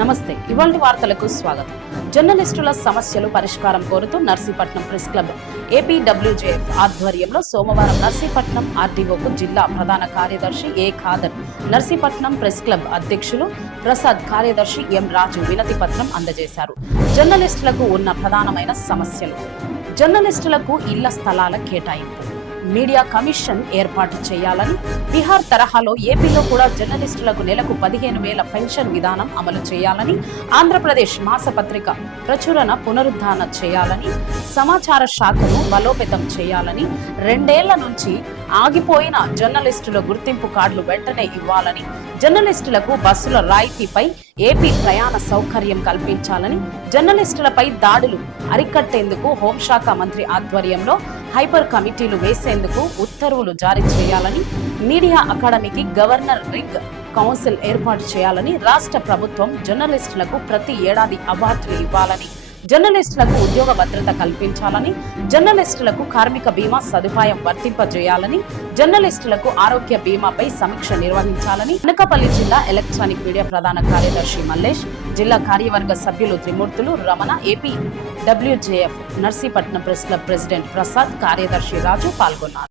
నమస్తే. ఇవాళ వార్తలకు స్వాగతం. జర్నలిస్టుల సమస్యలు పరిష్కారం కోరుతూ నర్సీపట్నం ప్రెస్ క్లబ్ ఏపీడబ్ల్యూజేఎఫ్ ఆధ్వర్యంలో సోమవారం నర్సీపట్నం ఆర్డీఓకు జిల్లా ప్రధాన కార్యదర్శి A Khader Narsipatnam press club అధ్యక్షులు ప్రసాద్ కార్యదర్శి ఎం రాజు వినతి పత్రం అందజేశారు. జర్నలిస్టులకు ఉన్న ప్రధానమైన సమస్యలు. జర్నలిస్టులకు ఇళ్ళ స్థలాల కేటాయింపు. మీడియా కమిషన్ ఏర్పాటు చేయాలని బీహార్ తరహాలో ఏపీలో కూడా జర్నలిస్టులకు నెలకు పదిహేను వేల పెన్షన్ విధానం అమలు చేయాలని ఆంధ్రప్రదేశ్ మాసపత్రిక ప్రచురణ పునరుద్ధరణ చేయాలని సమాచార శాఖను బలోపేతం చేయాలని రెండేళ్ళ నుంచి ఆగిపోయిన జర్నలిస్టుల గుర్తింపు కార్డులు వెంటనే ఇవ్వాలని జర్నలిస్టులకు బస్సుల రాయితీపై ఏపీ ప్రయాణ సౌకర్యం కల్పించాలని జర్నలిస్టులపై దాడులు అరికట్టేందుకు హోంశాఖ మంత్రి ఆధ్వర్యంలో హైపర్ కమిటీలు వేసేందుకు ఉత్తర్వులు జారీ చేయాలని మీడియా అకాడమీకి గవర్నర్ రిగ్ కౌన్సిల్ ఏర్పాటు చేయాలని రాష్ట్ర ప్రభుత్వం జర్నలిస్టులకు ప్రతి ఏడాది అవార్డులు ఇవ్వాలని జర్నలిస్టులకు ఉద్యోగ భద్రత కల్పించాలని జర్నలిస్టులకు కార్మిక బీమా సదుపాయం వర్తింపజేయాలని జర్నలిస్టులకు ఆరోగ్య బీమాపై సమీక్ష నిర్వహించాలని అనకాపల్లి జిల్లా ఎలక్ట్రానిక్ మీడియా ప్రధాన కార్యదర్శి మల్లేష్ జిల్లా కార్యవర్గ సభ్యులు Trimurthulu Ramana AP WJF Narsipatnam press club president Prasad కార్యదర్శి రాజు పాల్గొన్నారు.